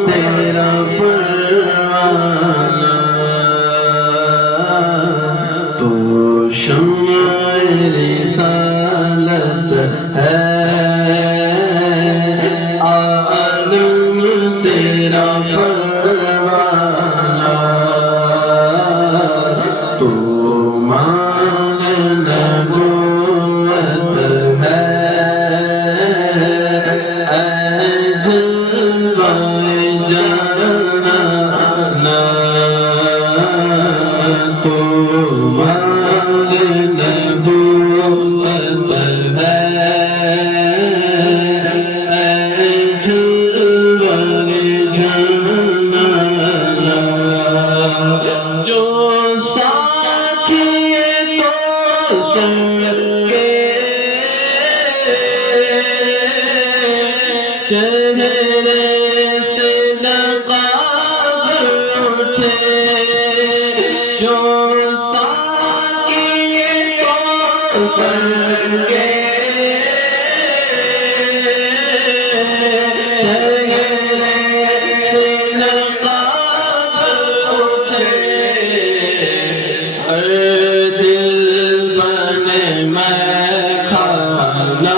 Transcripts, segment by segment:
तेरा परवाना तू शम्स रिसालत है आलम तेरा परवाना तू मांग नबूवत है तो मांग नबूवत है जलवे जाना जो साखिए तो सुन के चेहरे से नकाब उठे जो साकिए तो सुन के चेहरे से नकाब उठे हर दिल बने मैं खाना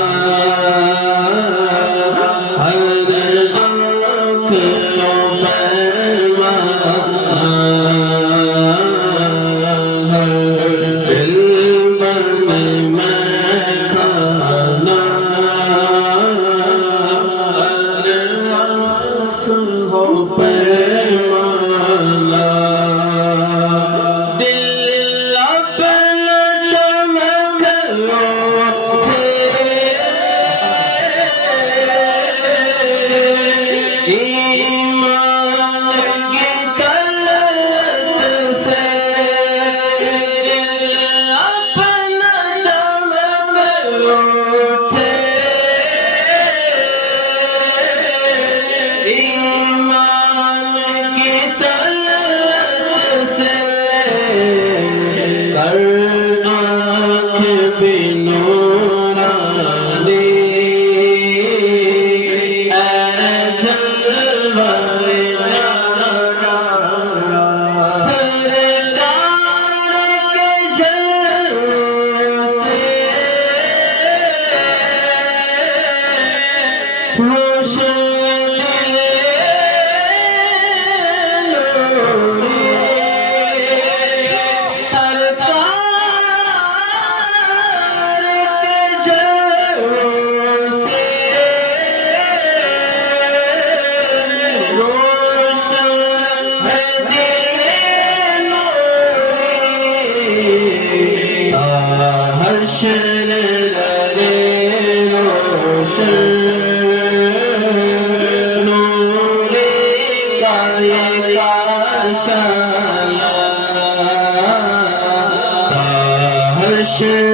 Share